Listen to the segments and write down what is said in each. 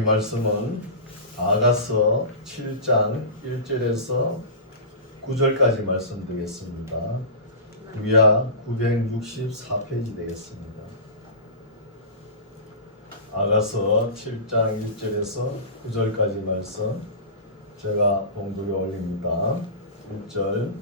말씀은 아가서 7장 1절에서 9절까지 말씀드리겠습니다. 위아 964페이지 되겠습니다. 아가서 7장 1절에서 9절까지 말씀 제가 봉독에 올립니다. 1절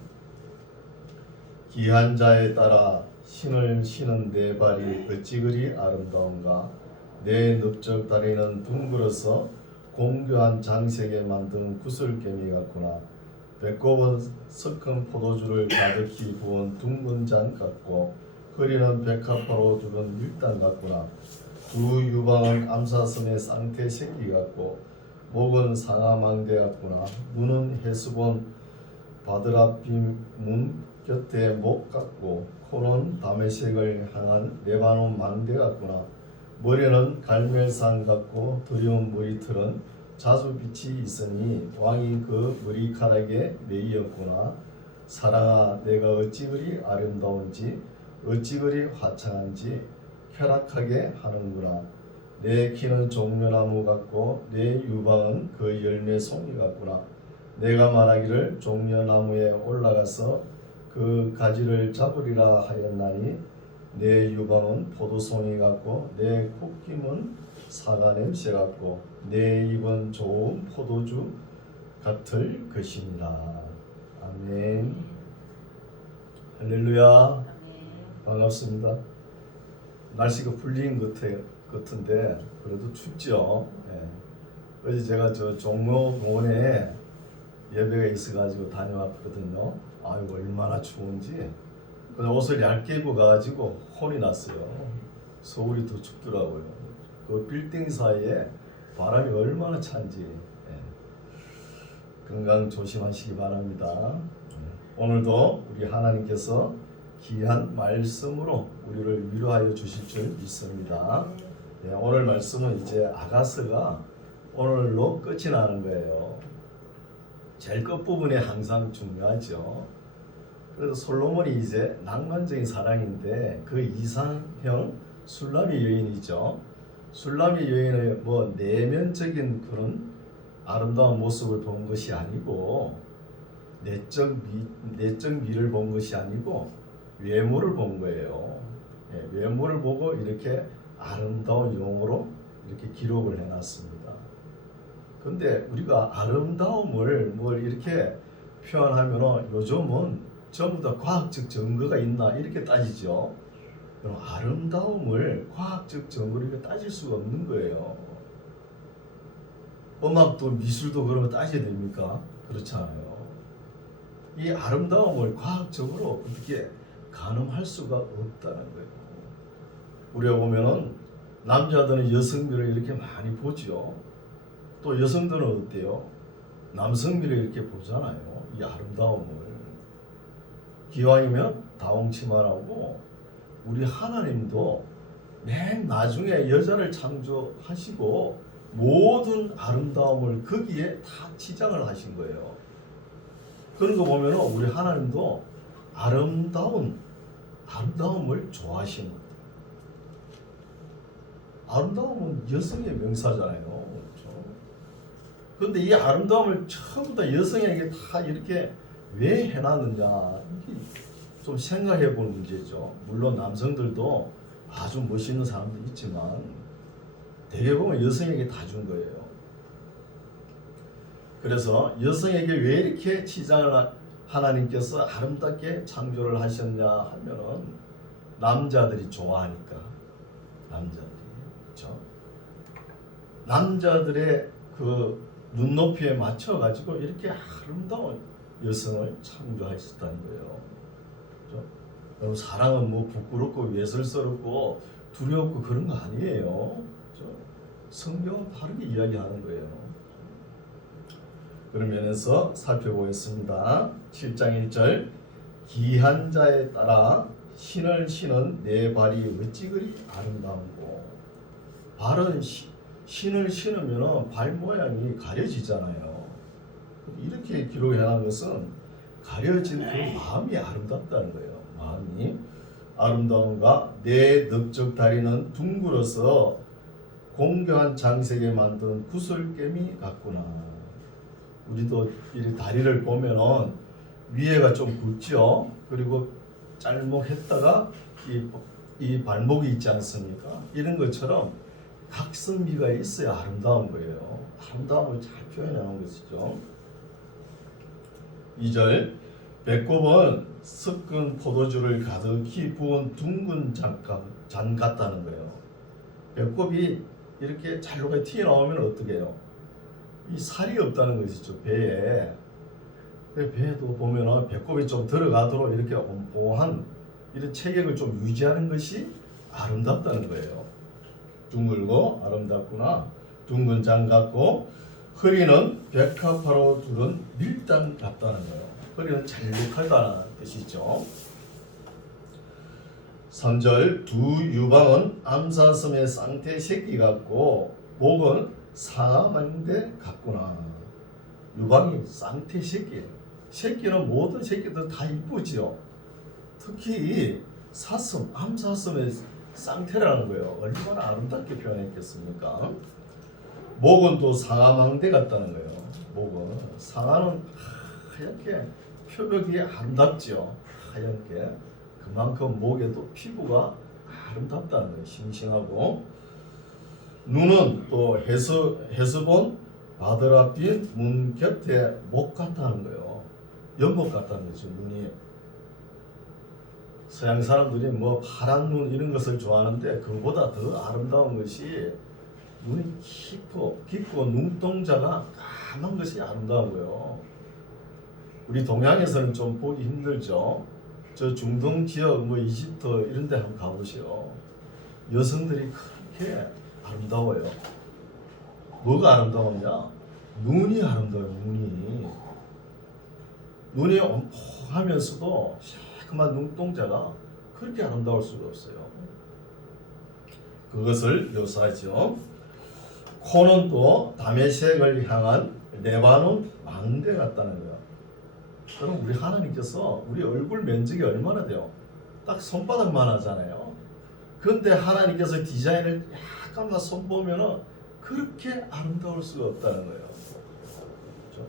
기한 자에 따라 신을 신은 내 발이 어찌 그리 아름다운가. 내 넓적 다리는 둥글어서 공교한 장색에 만든 구슬개미 같구나. 배꼽은 섞은 포도주를 가득히 부은 둥근 장 같고 허리는 백합화로 두른 밀당 같구나. 두 유방은 암사슴의 쌍태 새끼 같고 목은 상아망대 같구나. 눈은 헤스본 바드라빔 문 곁에 목 같고 코는 다메섹을 향한 레바논 망대 같구나. 머리는 갈멜산 같고 두려운 머리털은 자주빛이 있으니 왕이 그 머리카락에 매이었구나. 사랑아, 내가 어찌 그리 아름다운지 어찌 그리 화창한지 쾌락하게 하는구나. 내 키는 종려나무 같고 내 유방은 그 열매 송이 같구나. 내가 말하기를 종려나무에 올라가서 그 가지를 잡으리라 하였나니 내 유방은 포도송이 같고 내 콧김은 사과 냄새 같고 내 입은 좋은 포도주 같을 것이니라. 아멘. 할렐루야. 반갑습니다. 날씨가 풀린 것 같은데 그래도 춥죠. 예. 어제 제가 저 종로공원에 예배가 있어가지고 다녀왔거든요. 아유 얼마나 추운지. 옷을 얇게 입어가지고 혼이 났어요. 서울이 더 춥더라고요. 그 빌딩 사이에 바람이 얼마나 찬지. 건강 조심하시기 바랍니다. 오늘도 우리 하나님께서 귀한 말씀으로 우리를 위로하여 주실 줄 믿습니다. 오늘 말씀은 이제 아가서가 오늘로 끝이 나는 거예요. 제일 끝부분에 항상 중요하죠. 그래서 솔로몬이 이제 낭만적인 사랑인데 그 이상형 술람이 여인이죠. 술람이 여인의 뭐 내면적인 그런 아름다운 모습을 본 것이 아니고 내적 미를 본 것이 아니고 외모를 본 거예요. 외모를 보고 이렇게 아름다운 용어로 이렇게 기록을 해놨습니다. 그런데 우리가 아름다움을 뭘 이렇게 표현하면 요즘은 전부 다 과학적 증거가 있나 이렇게 따지죠. 그럼 아름다움을 과학적 증거로 이렇게 따질 수가 없는 거예요. 음악도 미술도 그런 거 따져야 됩니까? 그렇잖아요. 이 아름다움을 과학적으로 어떻게 가늠할 수가 없다는 거예요. 우리가 보면은 남자들은 여성미를 이렇게 많이 보죠. 또 여성들은 어때요? 남성미를 이렇게 보잖아요. 이 아름다움을. 기왕이면 다홍치마라고 우리 하나님도 맨 나중에 여자를 창조하시고 모든 아름다움을 거기에 다 치장을 하신 거예요. 그런 거 보면 우리 하나님도 아름다움을 좋아하시는 거예요. 아름다움은 여성의 명사잖아요. 그렇죠? 그런데 이 아름다움을 전부 다 여성에게 다 이렇게 왜 해놨느냐 이게 좀 생각해 볼 문제죠. 물론 남성들도 아주 멋있는 사람도 있지만 대개 보면 여성에게 다 준 거예요. 그래서 여성에게 왜 이렇게 치장을 하나님께서 아름답게 창조를 하셨냐 하면은 남자들이 좋아하니까. 남자들이 그렇죠? 남자들의 그 눈높이에 맞춰 가지고 이렇게 아름다운 여성을 창조하셨다는 거예요. 그렇죠? 여러분 사랑은 뭐 부끄럽고 외설스럽고 두렵고 그런 거 아니에요. 그렇죠? 성경은 다르게 이야기하는 거예요. 그런 면에서 살펴보겠습니다. 7장 1절 기한 자에 따라 신을 신은 내 발이 어찌 그리 아름다운고. 발은 신을 신으면 발 모양이 가려지잖아요. 이렇게 기록해 놓은 것은 가려진 그 마음이 아름답다는 거예요. 마음이 아름다운가. 내 넓적 다리는 둥글어서 공교한 장색에 만든 구슬개미 같구나. 우리도 이 다리를 보면은 위에가 좀 굵죠. 그리고 짤목했다가 이 발목이 있지 않습니까? 이런 것처럼 각선미가 있어야 아름다운 거예요. 아름다움을 잘 표현해 놓은 것이죠. 2절 배꼽은 섞은 포도주를 가득히 부은 둥근 잔 같다는 거예요. 배꼽이 이렇게 잘록하게 튀어나오면 어떻게 해요? 이 살이 없다는 것이죠. 배에. 배에도 보면 배꼽이 좀 들어가도록 이렇게 온보한 이런 체격을 좀 유지하는 것이 아름답다는 거예요. 둥글고 아름답구나. 둥근 장 같고 허리는 백합화로 두른 밀당 같다는 거예요. 허리는 잘록하다는 뜻이죠. 3절 두 유방은 암사슴의 쌍태 새끼 같고 목은 사망대 같구나. 유방이 쌍태 새끼. 새끼는 모든 새끼들 다 이쁘지요. 특히 사슴, 암사슴의 쌍태라는 거예요. 얼마나 아름답게 표현했겠습니까? 목은 또 상아망대 같다는 거예요. 목은 상아는 하얗게 표벽이 아름답지요. 하얗게 그만큼 목에도 피부가 아름답다는 거예요. 싱싱하고 눈은 또 해수본 바드라빛 문 곁에 목 같다는 거예요. 연못 같다는 거죠. 눈이 서양 사람들이 뭐 파란 눈 이런 것을 좋아하는데 그보다 더 아름다운 것이 눈이 깊고 눈동자가 까만 것이 아름다운 거예요. 우리 동양에서는 좀 보기 힘들죠. 저 중동 지역 뭐 이집트 이런 데 한번 가보시오. 여성들이 그렇게 아름다워요. 뭐가 아름다웠냐? 눈이 아름다워요. 눈이 엄포하면서도 새까만 눈동자가 그렇게 아름다울 수가 없어요. 그것을 묘사하죠. 코는 또 다메섹을 향한 레바논 망대 같다는 거예요. 그럼 우리 하나님께서 우리 얼굴 면적이 얼마나 돼요? 딱 손바닥만 하잖아요. 그런데 하나님께서 디자인을 약간만 손보면은 그렇게 아름다울 수가 없다는 거예요. 그렇죠?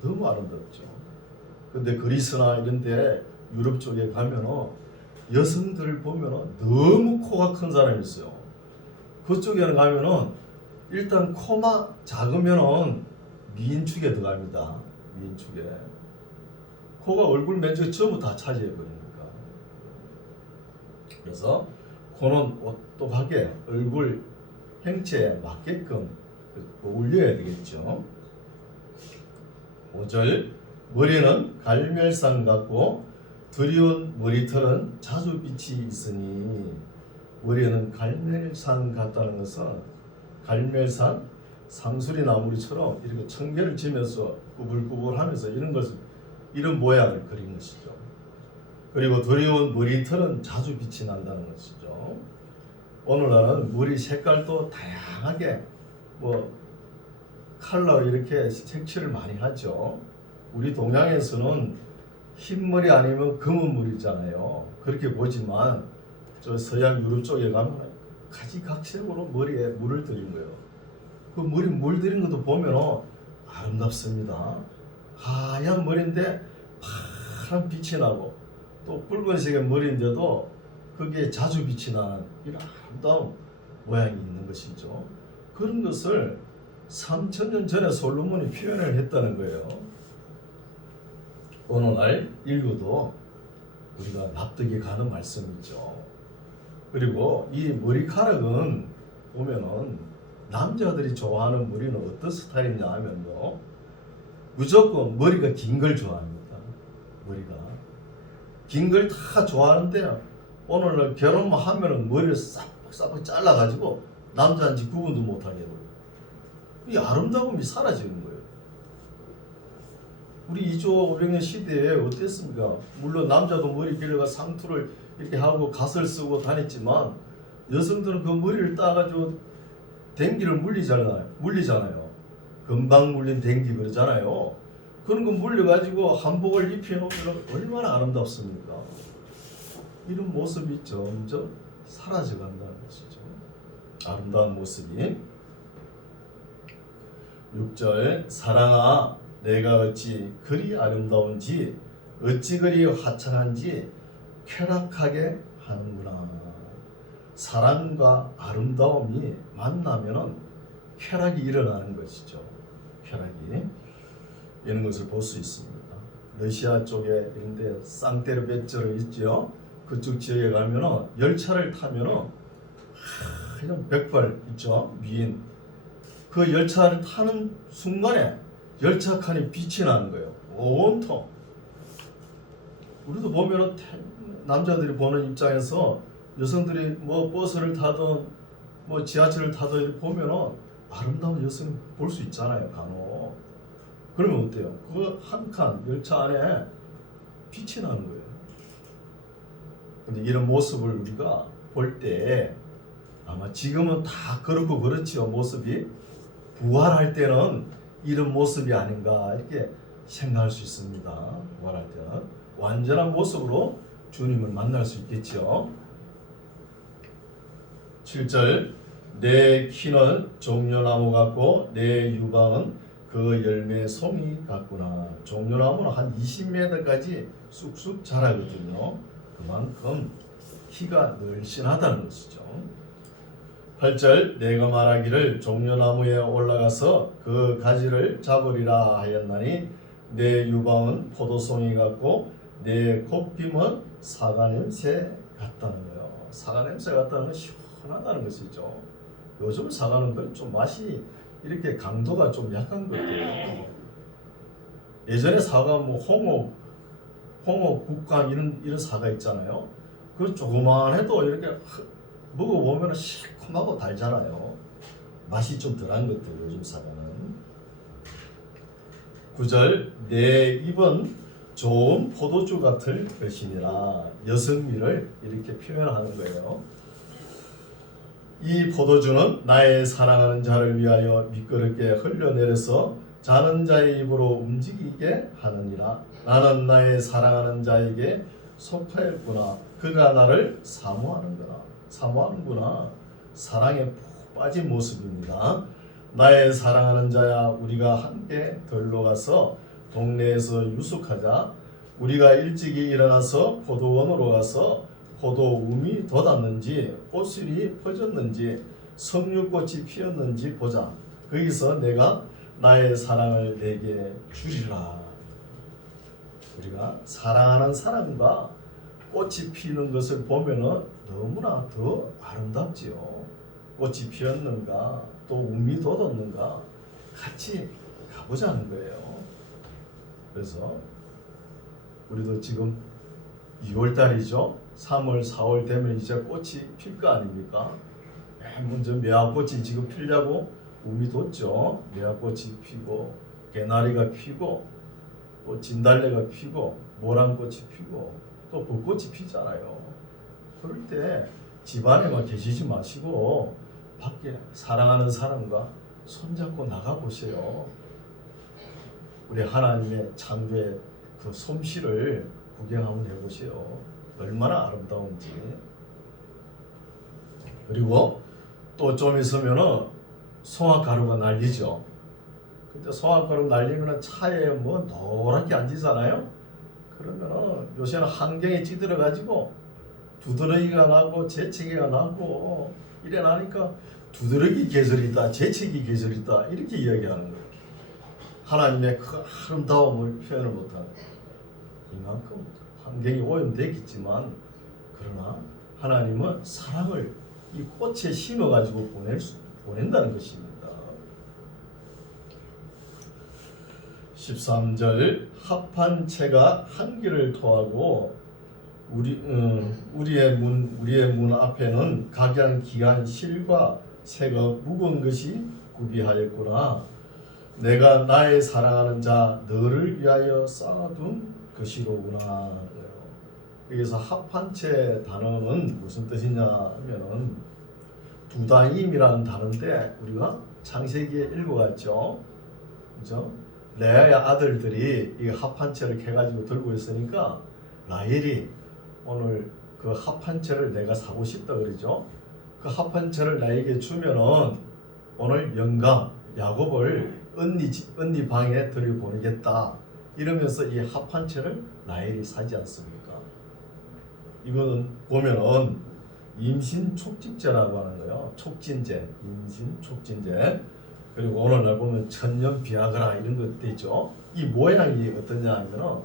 너무 아름답죠. 근데 그리스나 이런데 유럽 쪽에 가면은 여성들을 보면은 너무 코가 큰 사람이 있어요. 그쪽에는 가면은 일단 코만 작으면은 미인축에 들어갑니다. 미인축에. 코가 얼굴 면적이 전부 다 차지해 버리니까. 그래서 코는 오똑하게 얼굴 형체에 맞게끔 올려야 되겠죠. 5절 머리는 갈멜산 같고 두리운 머리털은 자주빛이 있으니 머리는 갈멜산 같다는 것은 갈멜산 상수리 나무리처럼 이렇게 청개를 지면서 구불구불하면서 이런 모양을 그린 것이죠. 그리고 두리운 머리털은 자주 빛이 난다는 것이죠. 오늘날은 머리 색깔도 다양하게 컬러 이렇게 색칠을 많이 하죠. 우리 동양에서는 흰머리 아니면 검은 머리잖아요. 그렇게 보지만 저 서양 유럽 쪽에 가면 가지각색으로 머리에 물을 들인 거예요. 그 머리 물 들인 것도 보면 아름답습니다. 하얀 머리인데 파란 빛이 나고 또 붉은색의 머리인데도 거기에 자주 빛이 나는 이런 아름다운 모양이 있는 것이죠. 그런 것을 3000년 전에 솔로몬이 표현을 했다는 거예요. 오늘날 읽어도 우리가 납득이 가는 말씀이죠. 그리고 이 머리카락은 보면은 남자들이 좋아하는 머리는 어떤 스타일이냐 하면요, 무조건 머리가 긴 걸 좋아합니다. 머리가 긴 걸 다 좋아하는데 오늘날 결혼만 하면은 머리를 싹싹 잘라가지고 남자인지 구분도 못하게 해버려요. 이 아름다움이 사라지는 거예요. 우리 2조 500년 시대에 어땠습니까? 물론 남자도 머리 길러가 상투를 이렇게 하고 갓을 쓰고 다녔지만 여성들은 그 머리를 따가지고 댕기를 물리잖아요. 금방 물린 댕기 그러잖아요. 그런 거 물려가지고 한복을 입혀놓으면 얼마나 아름답습니까? 이런 모습이 점점 사라져간다는 것이죠. 아름다운 모습이. 6절 사랑아 내가 어찌 그리 아름다운지 어찌 그리 화창한지 쾌락하게 하는구나. 사랑과 아름다움이 만나면 쾌락이 일어나는 것이죠. 쾌락이 이런 것을 볼 수 있습니다. 러시아 쪽에 이런데 상테르베츠로 있죠. 그쪽 지역에 가면은 열차를 타면은 그냥 백발 있죠. 미인 그 열차를 타는 순간에 열차 칸이 빛이 나는 거예요. 온통. 우리도 보면은 남자들이 보는 입장에서 여성들이 뭐 버스를 타든 뭐 지하철을 타든 보면은 아름다운 여성 볼 수 있잖아요. 간혹. 그러면 어때요? 그 한 칸 열차 안에 빛이 나는 거예요. 근데 이런 모습을 우리가 볼 때 아마 지금은 다 그렇고 그렇지요. 모습이 부활할 때는 이런 모습이 아닌가 이렇게 생각할 수 있습니다. 부활할 때는 완전한 모습으로 주님을 만날 수 있겠죠. 7절 내 키는 종려나무 같고 내 유방은 그 열매 송이 같구나. 종려나무는 한 20m까지 쑥쑥 자라거든요. 그만큼 키가 늘씬하다는 것이죠. 8절 내가 말하기를 종려나무에 올라가서 그 가지를 잡으리라 하였나니 내 유방은 포도송이 같고 내 콧김은 사과 냄새 같다는 거예요. 사과 냄새 같다는 건 시원하다는 것이죠. 요즘 사과는 좀 맛이 이렇게 강도가 좀 약한 것 같아요. 예전에 사과 뭐 홍어 국감 이런 사과 있잖아요. 그 조그만해도 이렇게 먹어보면 시큼하고 달잖아요. 맛이 좀 덜한 것들 요즘 사과는. 9절 내 입은 좋은 포도주 같을 것이니라. 여성미를 이렇게 표현하는 거예요. 이 포도주는 나의 사랑하는 자를 위하여 미끄럽게 흘러내려서 자는 자의 입으로 움직이게 하느니라. 나는 나의 사랑하는 자에게 속하였구나. 그가 나를 사모하는구나. 사랑에 푹 빠진 모습입니다. 나의 사랑하는 자야, 우리가 함께 들로 가서 동네에서 유숙하자. 우리가 일찍이 일어나서 포도원으로 가서 포도움이 돋았는지 꽃술이 퍼졌는지 석류꽃이 피었는지 보자. 거기서 내가 나의 사랑을 내게 주리라. 우리가 사랑하는 사람과 꽃이 피는 것을 보면은 너무나 더 아름답지요. 꽃이 피었는가 또 움이 돋았는가 같이 가보자는 거예요. 그래서 우리도 지금 2월달이죠. 3월, 4월 되면 이제 꽃이 필 거 아닙니까? 먼저 매화꽃이 지금 피려고 움이 돋죠. 매화꽃이 피고 개나리가 피고 또 진달래가 피고 모란꽃이 피고 또 벚꽃이 피잖아요. 그럴 때 집안에만 계시지 마시고 밖에 사랑하는 사람과 손잡고 나가보세요. 우리 하나님의 창조의 그 솜씨를 구경 한번 해보세요. 얼마나 아름다운지. 그리고 또 좀 있으면은 송화가루가 날리죠. 근데 송화가루 날리면은 차에 뭐 노랗게 앉으잖아요. 그러면은 요새는 한경에 찌들어가지고 두드러기가 나고 재채기가 나고 이래 나니까 두드러기 계절이다, 재채기 계절이다 이렇게 이야기하는 거예요. 하나님의 그 아름다움을 표현을 못하는 이만큼 환경이 오염됐겠지만 그러나 하나님은 사랑을 이 꽃에 심어가지고 보낸다는 것입니다. 13절 합한 채가 한 길을 토하고 우리의 문 앞에는 각양기한 실과 새가 묵은 것이 구비하였구나. 내가 나의 사랑하는 자 너를 위하여 쌓아둔 것이로구나. 여기서 합한 채 단어는 무슨 뜻이냐 하면은 두다임이라는 단어인데 우리가 창세기에 읽어갔죠. 그죠? 레아의 아들들이 이 합한 채를 해가지고 들고 있으니까 라헬이 오늘 그 합한 채를 내가 사고 싶다 그러죠. 그 합한 채를 나에게 주면은 오늘 영감 야곱을 언니 방에 들여보내겠다 이러면서 이 합한 채를 라헬이 사지 않습니까? 이거는 보면은 임신 촉진제라고 하는 거예요. 촉진제, 임신 촉진제. 그리고 오늘날 보면 천년 비아그라 이런 것도 있죠. 이 모양이 어떠냐 하면은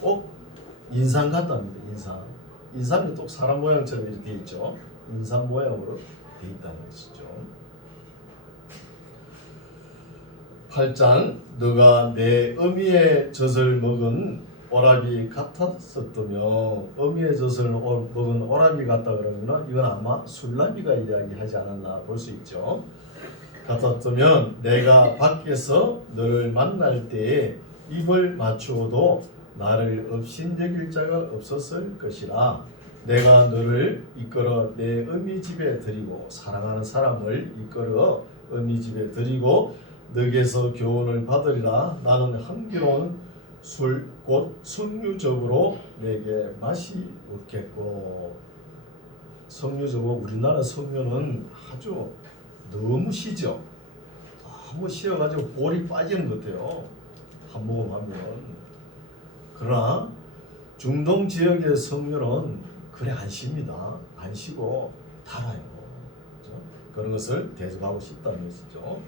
꼭 인상 같답니다. 인삼이 또 사람 모양처럼 이렇게 있죠. 인삼 모양으로 되어 있다는 것이죠. 8장 너가 내 어미의 젖을 먹은 오라비 같았었다며 어미의 젖을 먹은 오라비 같다 그러면 이건 아마 술라비가 이야기하지 않았나 볼 수 있죠. 같았다면 내가 밖에서 너를 만날 때에 입을 맞추어도 나를 업신여길 자가 없었을 것이라 내가 너를 이끌어 내 어미 집에 들이고 사랑하는 사람을 이끌어 어미 집에 들이고 너에게서 교훈을 받으리라. 나는 향기로운 술 곧 석류즙으로 내게 맛이 없겠고. 석류즙은 우리나라 석류는 아주 너무 시죠. 너무 시어가지고 볼이 빠지는 것 같아요. 한 모금 하면. 그러나 중동 지역의 석류는 그래 안 쉽니다. 안 쉬고 달아요. 그렇죠? 그런 것을 대접하고 싶다는 것이죠.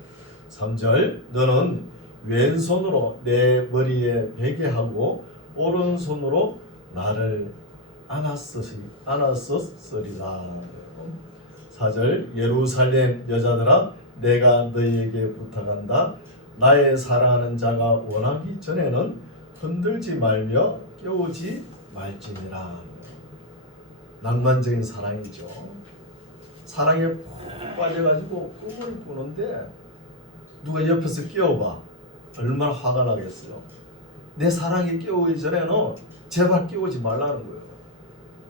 3절 너는 왼손으로 내 머리에 베게 하고 오른손으로 나를 안았으리라. 4절 예루살렘 여자들아 내가 너희에게 부탁한다. 나의 사랑하는 자가 원하기 전에는 흔들지 말며 깨우지 말지니라. 낭만적인 사랑이죠. 사랑에 푹 빠져가지고 꿈을 꾸는데 누가 옆에서 깨워봐. 얼마나 화가 나겠어요. 내 사랑에 깨우기 전에는 제발 깨우지 말라는 거예요.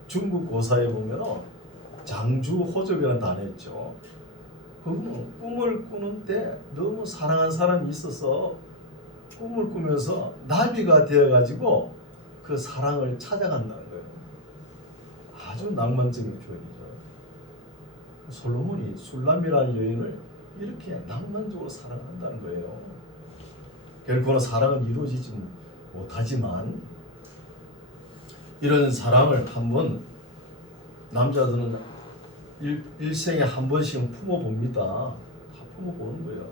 중국 고사에 보면 장주 호적이라는 단어 있죠. 그건 꿈을 꾸는데 너무 사랑한 사람이 있어서 꿈을 꾸면서 나비가 되어가지고 그 사랑을 찾아간다는 거예요. 아주 낭만적인 표현이죠. 솔로몬이 술람이라는 여인을 이렇게 낭만적으로 사랑한다는 거예요. 결국은 사랑은 이루어지지 못하지만 이런 사랑을 한번 남자들은 일생에 한 번씩은 품어봅니다. 다 품어보는 거예요.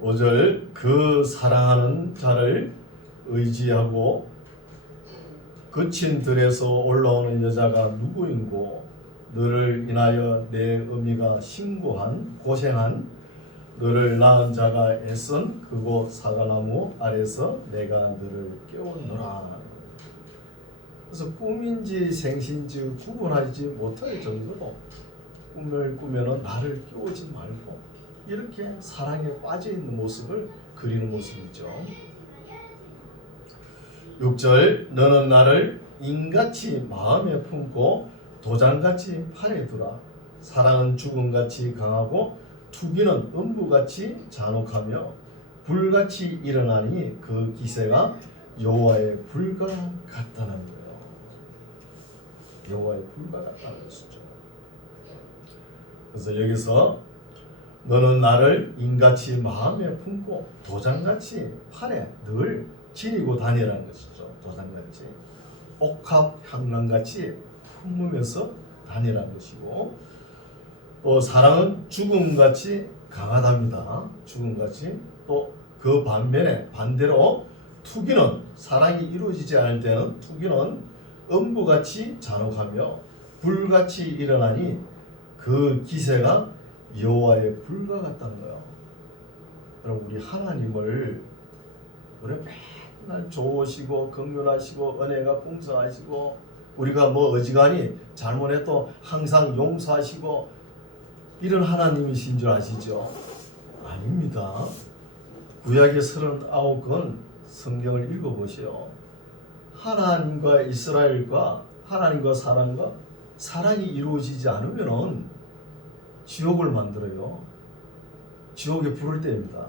그렇죠? 5절 그 사랑하는 자를 의지하고 거친 들에서 올라오는 여자가 누구인고 너를 인하여 내 어미가 신고한 고생한 너를 낳은 자가 애쓴 그곳 사과나무 아래서 내가 너를 깨웠노라. 그래서 꿈인지 생신지 구분하지 못할 정도로 꿈을 꾸면은 나를 깨우지 말고 이렇게 사랑에 빠져 있는 모습을 그리는 모습이죠. 6절 너는 나를 인같이 마음에 품고 도장같이 팔에 두라. 사랑은 죽음같이 강하고 투기는 음부같이 잔혹하며 불같이 일어나니 그 기세가 여호와의 불과 같다는 거예요. 여호와의 불과 같다는 것이죠. 그래서 여기서 너는 나를 인같이 마음에 품고 도장같이 팔에 늘 지니고 다니라는 것이죠. 도장같이 옥합 향랑같이 품으면서 다니라는 것이고 또 사랑은 죽음같이 강하답니다. 죽음같이 또 그 반면에 반대로 투기는 사랑이 이루어지지 않을 때는 투기는 음부같이 잔혹하며 불같이 일어나니 그 기세가 여호와의 불과 같다는 거예요. 여러분 우리 하나님을 우리 맨날 좋으시고 긍휼하시고 은혜가 풍성하시고 우리가 뭐 어지간히 잘못해도 항상 용서하시고 이런 하나님이신 줄 아시죠? 아닙니다. 구약의 39권 성경을 읽어보시오. 하나님과 이스라엘과 하나님과 사람과 사랑이 이루어지지 않으면 지옥을 만들어요. 지옥에 불을 때입니다.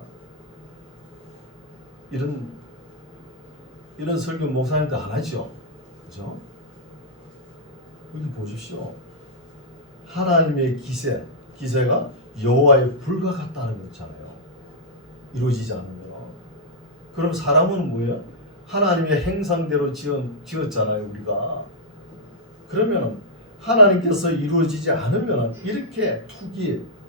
이런 설교 목사님도 안 하죠. 그죠? 여기 보십시오. 하나님의 기세가 여호와의 불과 같다는 거잖아요. 이루어지지 않으면. 그럼 사람은 뭐예요? 하나님의 행상대로 지었잖아요, 우리가. 그러면 하나님께서 이루어지지 않으면 이렇게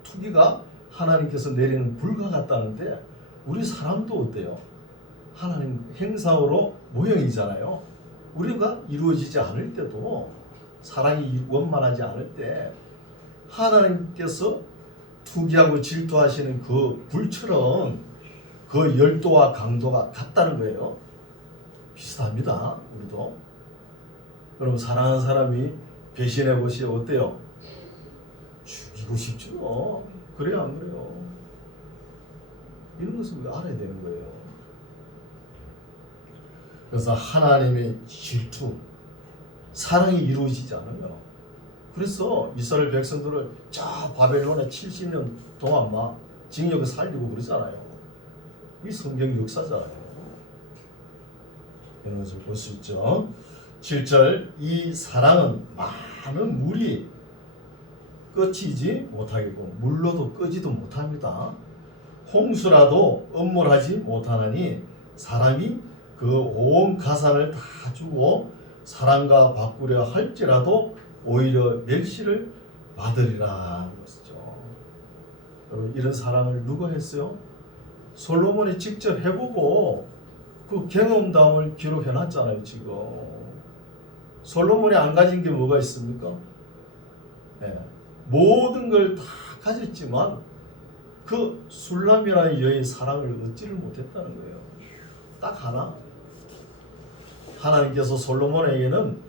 투기가 하나님께서 내리는 불과 같다는데, 우리 사람도 어때요? 하나님 행상으로 모형이잖아요. 우리가 이루어지지 않을 때도, 사랑이 원만하지 않을 때 하나님께서 투기하고 질투하시는 그 불처럼 그 열도와 강도가 같다는 거예요. 비슷합니다. 우리도. 그럼 사랑하는 사람이 배신해 보시 어때요? 죽이고 싶죠. 그래요, 안 그래요? 이런 것을 알아야 되는 거예요. 그래서 하나님의 질투, 사랑이 이루어지지 않으면, 그래서 이스라엘 백성들을 저 바벨론에 70년 동안 막 징역에 살리고 그러잖아요. 이 성경 역사잖아요. 이런 것을 볼 수 있죠. 7절, 이 사랑은 많은 물이 끄지지 못하겠고 물로도 끄지도 못합니다. 홍수라도 엄물하지 못하나니 사람이 그 온 가산을 다 주고 사랑과 바꾸려 할지라도 오히려 멸시를 받으리라 것이죠. 여러분, 이런 사랑을 누가 했어요? 솔로몬이 직접 해보고 그 경험담을 기록해놨잖아요. 지금 솔로몬이 안 가진 게 뭐가 있습니까? 네. 모든 걸 다 가졌지만 그 술람이라는 여인 사랑을 얻지를 못했다는 거예요. 딱 하나. 하나님께서 솔로몬에게는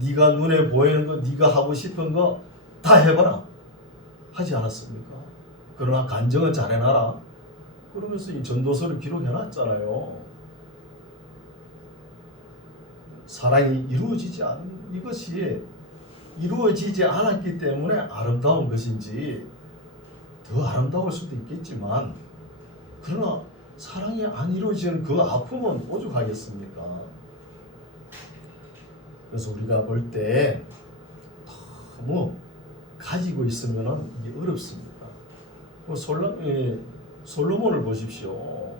네가 눈에 보이는 거, 네가 하고 싶은 거 다 해봐라 하지 않았습니까? 그러나 간정은 잘 해놔라. 그러면서 이 전도서를 기록해놨잖아요. 사랑이 이것이 이루어지지 않았기 때문에 아름다운 것인지, 더 아름다울 수도 있겠지만, 그러나 사랑이 안 이루어지는 그 아픔은 오죽하겠습니까? 그래서 우리가 볼 때 너무 가지고 있으면 이게 어렵습니다. 솔로몬을 보십시오.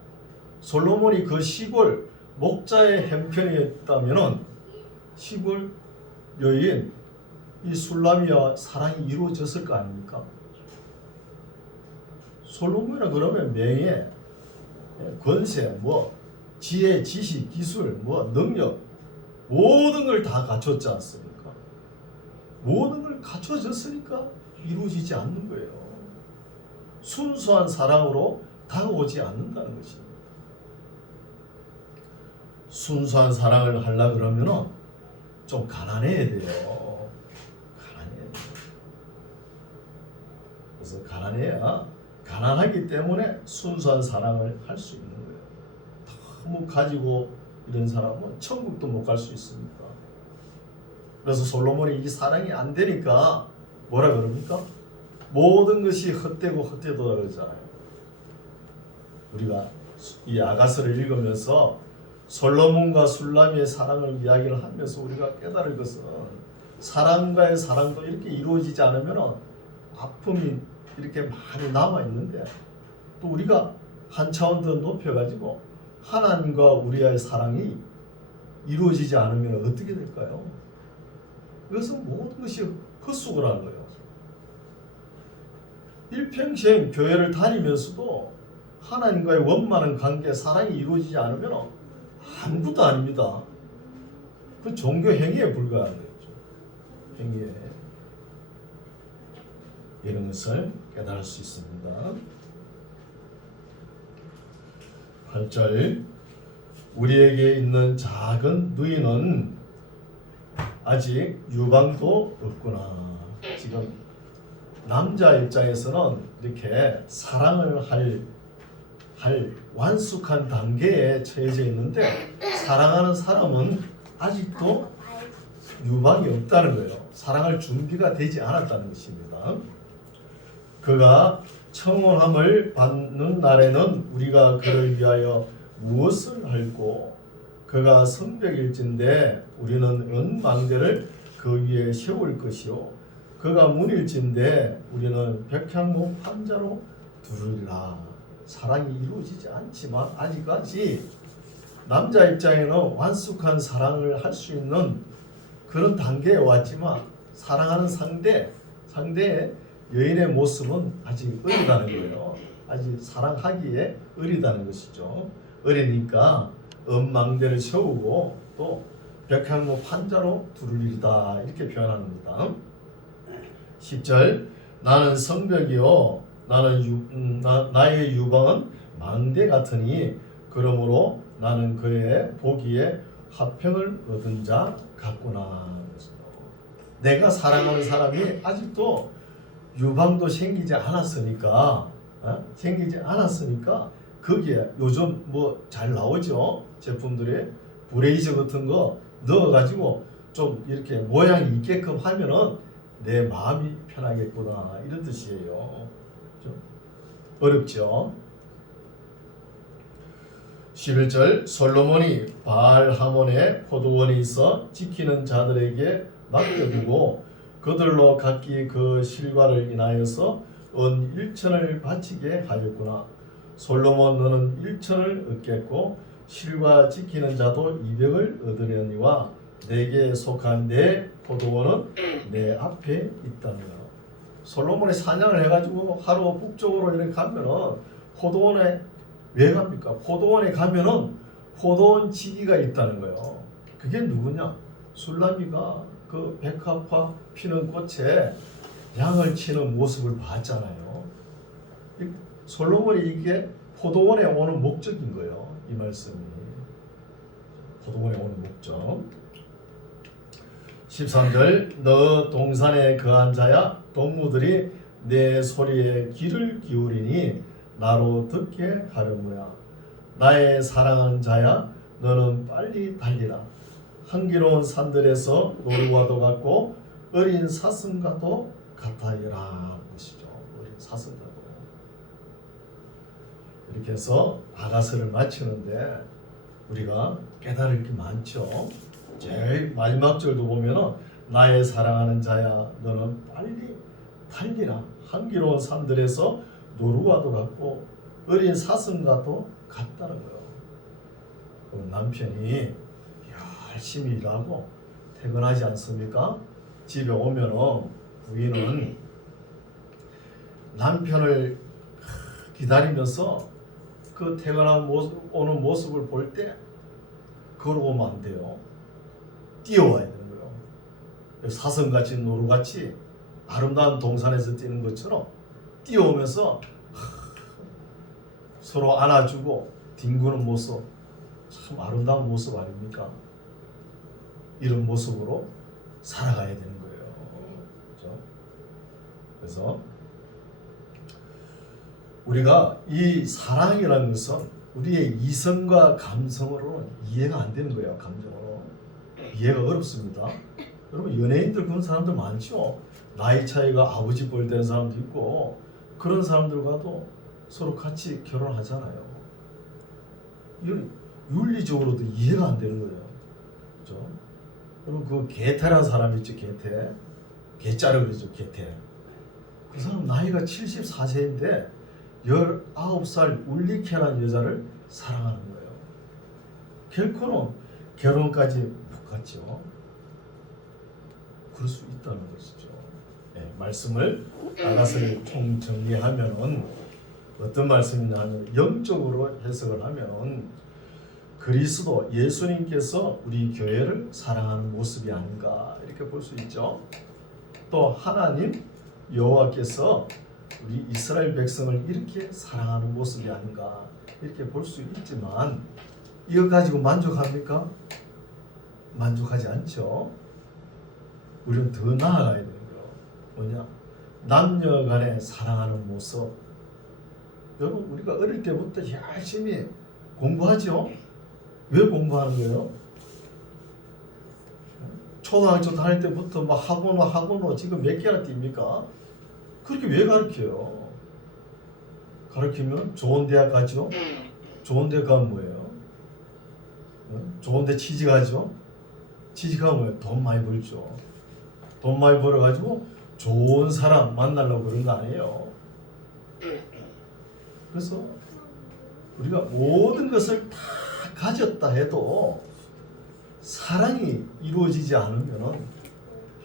솔로몬이 그 시골 목자의 형편이었다면 시골 여인 이 술람이와 사랑이 이루어졌을 거 아닙니까? 솔로몬은 그러면 명예, 권세, 지혜, 지식, 기술, 능력 모든 걸 다 갖췄지 않습니까? 모든 걸 갖춰졌으니까 이루어지지 않는 거예요. 순수한 사랑으로 다가오지 않는다는 것입니다. 순수한 사랑을 하려고 그러면 좀 가난해야 돼요. 가난해야 돼요. 그래서 가난하기 때문에 순수한 사랑을 할 수 있는 거예요. 너무 가지고 이런 사람은 천국도 못 갈 수 있습니다. 그래서 솔로몬이 이 사랑이 안 되니까 뭐라 그럽니까? 모든 것이 헛되고 헛되도다 그러잖아요. 우리가 이 아가서를 읽으면서 솔로몬과 술람의 사랑을 이야기를 하면서 우리가 깨달을 것은, 사랑과의 사랑도 이렇게 이루어지지 않으면 아픔이 이렇게 많이 남아 있는데, 또 우리가 한 차원 더 높여가지고 하나님과 우리의 사랑이 이루어지지 않으면 어떻게 될까요? 이것은 모든 것이 헛수고를 하는 거예요. 일평생 교회를 다니면서도 하나님과의 원만한 관계, 사랑이 이루어지지 않으면 아무것도 아닙니다. 그 종교 행위에 불과한 거죠. 행위에. 이런 것을 깨달을 수 있습니다. 8절, 우리에게 있는 작은 누이는 아직 유방도 없구나. 지금 남자 입장에서는 이렇게 사랑을 할 완숙한 단계에 처해져 있는데, 사랑하는 사람은 아직도 유방이 없다는 거예요. 사랑할 준비가 되지 않았다는 것입니다. 그가 청혼함을 받는 날에는 우리가 그를 위하여 무엇을 할꼬? 그가 성벽일진데 우리는 은망대를 그 위에 세울 것이요 그가 문일진데 우리는 백향목 판자로 두르리라. 사랑이 이루어지지 않지만 아직까지 남자 입장에는 완숙한 사랑을 할 수 있는 그런 단계에 왔지만 사랑하는 상대의 여인의 모습은 아직 어리다는 거예요. 아직 사랑하기에 어리다는 것이죠. 어리니까 엄망대를 세우고 또 백향목 판자로 두르리다 이렇게 표현합니다. 10절 나는 성벽이요 나의 유방은 망대 같으니 그러므로 나는 그의 보기에 화평을 얻은 자 같구나. 내가 사랑하는 사람이 아직도 유방도 생기지 않았으니까 거기에 요즘 뭐 잘 나오죠. 제품들이 브레이저 같은 거 넣어가지고 좀 이렇게 모양이 있게끔 하면은 내 마음이 편하겠구나 이런 뜻이에요. 좀 어렵죠. 11절 솔로몬이 바알 하몬에 포도원이 있어 지키는 자들에게 맡겨두고 그들로 각기 그 실과를 인하여서 은 1천을 바치게 하였구나. 솔로몬 너는 1천을 얻겠고 실과 지키는 자도 200을 얻으려니와 내게 속한 내 포도원은 내 앞에 있다니라. 솔로몬이 사냥을 해가지고 하루 북쪽으로 이렇게 가면은 포도원에 왜 갑니까? 포도원에 가면은 포도원 지기가 있다는 거예요. 그게 누구냐? 술라미가 그 백합화 피는 꽃에 양을 치는 모습을 봤잖아요. 솔로몬이 이게 포도원에 오는 목적인 거예요. 이 말씀이 포도원에 오는 목적. 13절 너 동산에 거한 자야 동무들이 내 소리에 귀를 기울이니 나로 듣게 하려무야. 나의 사랑하는 자야 너는 빨리 달리라. 향기로운 산들에서 노루와도 같고 어린 사슴과도 같아이라 것이죠. 어린 사슴과도. 이렇게 해서 아가서를 마치는데 우리가 깨달을 게 많죠. 제일 마지막 절도 보면은 나의 사랑하는 자야 너는 빨리 달리라. 향기로운 산들에서 노루와도 같고 어린 사슴과도 같다는 거예요. 남편이 열심히 일하고 퇴근하지 않습니까? 집에 오면은 부인은 남편을 기다리면서 그 퇴근한 오는 모습을 볼 때 걸어오면 안 돼요. 뛰어와야 되는 거예요. 사슴같이 노루같이 아름다운 동산에서 뛰는 것처럼 뛰어오면서 서로 안아주고 뒹구는 모습 참 아름다운 모습 아닙니까? 이런 모습으로 살아가야 되는 거예요. 그렇죠? 그래서 우리가 이 사랑이라는 것은 우리의 이성과 감성으로는 이해가 안 되는 거예요. 감정으로 이해가 어렵습니다. 여러분 연예인들 그런 사람들 많죠. 나이 차이가 아버지 뻘 되는 사람도 있고 그런 사람들과도 서로 같이 결혼하잖아요. 이건 윤리적으로도 이해가 안 되는 거예요. 그렇죠? 그리고 그 개태라는 사람이 있죠. 개짜르 그러죠. 개태. 그 사람 나이가 74세인데 19살 울리케라는 여자를 사랑하는 거예요. 결코는 결혼까지 못 갔죠. 그럴 수 있다는 것이죠. 네, 말씀을 아가서를 총정리하면은 어떤 말씀이냐 하면 영적으로 해석을 하면은 그리스도 예수님께서 우리 교회를 사랑하는 모습이 아닌가 이렇게 볼 수 있죠. 또 하나님 여호와께서 우리 이스라엘 백성을 이렇게 사랑하는 모습이 아닌가 이렇게 볼 수 있지만 이거 가지고 만족합니까? 만족하지 않죠. 우리는 더 나아가야 되는 거예요. 뭐냐? 남녀 간에 사랑하는 모습. 여러분 우리가 어릴 때부터 열심히 공부하죠. 왜 공부하는 거예요? 초등학교 다닐 때부터 막 학원어 지금 몇 개나 띱니까? 그렇게 왜 가르쳐요? 가르치면 좋은 대학 가죠? 좋은 대학 가면 뭐예요? 좋은 데 취직하죠? 취직하면 뭐예요? 돈 많이 벌죠. 돈 많이 벌어가지고 좋은 사람 만나려고 그런 거 아니에요. 그래서 우리가 모든 것을 다 가졌다 해도 사랑이 이루어지지 않으면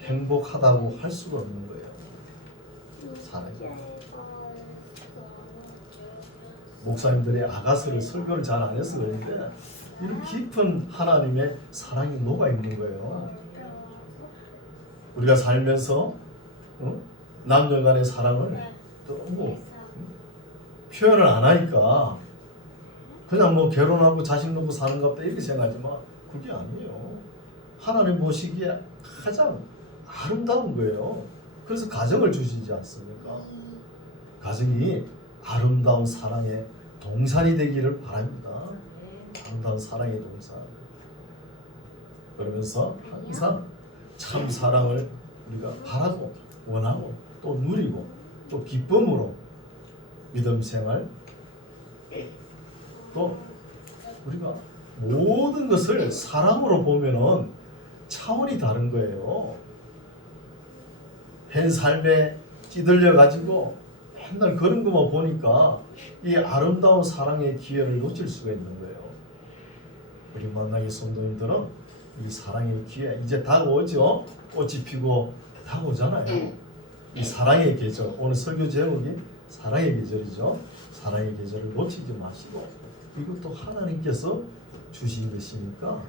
행복하다고 할 수가 없는 거예요. 사랑이. 목사님들이 아가서를 설교를 잘 안 해서 그런데 이런 깊은 하나님의 사랑이 녹아 있는 거예요. 우리가 살면서 남녀 간의 사랑을 너무 표현을 안 하니까 그냥 뭐 결혼하고 자식 놓고 사는가 보다 이렇게 생각하지만 그게 아니에요. 하나님 보시기에 가장 아름다운 거예요. 그래서 가정을 주시지 않습니까? 가정이 아름다운 사랑의 동산이 되기를 바랍니다. 아름다운 사랑의 동산. 그러면서 항상 참 사랑을 우리가 바라고 원하고 또 누리고 또 기쁨으로 믿음 생활 또 우리가 모든 것을 사랑으로 보면은 차원이 다른 거예요. 현 삶에 찌들려 가지고 맨날 그런 것만 보니까 이 아름다운 사랑의 기회를 놓칠 수가 있는 거예요. 우리 만나기 성도님들은 이 사랑의 기회 이제 다가오죠. 꽃이 피고 다가오잖아요. 이 사랑의 계절, 오늘 설교 제목이 사랑의 계절이죠. 사랑의 계절을 놓치지 마시고 이것도 하나님께서 주신 것이니까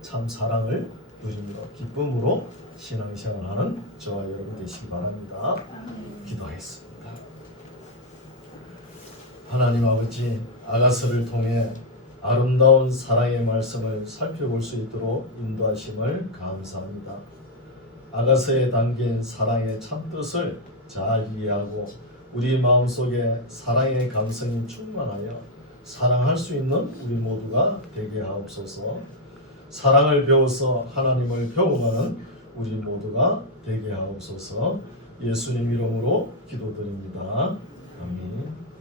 참 사랑을 누리며 기쁨으로 신앙생활하는 저와 여러분 되시기 바랍니다. 기도하겠습니다. 하나님 아버지, 아가서를 통해 아름다운 사랑의 말씀을 살펴볼 수 있도록 인도하심을 감사합니다. 아가서에 담긴 사랑의 참뜻을 잘 이해하고 우리 마음속에 사랑의 감성이 충만하여 사랑할 수 있는 우리 모두가 되게 하옵소서. 사랑을 배워서 하나님을 배워가는 우리 모두가 되게 하옵소서. 예수님 이름으로 기도드립니다. 아멘.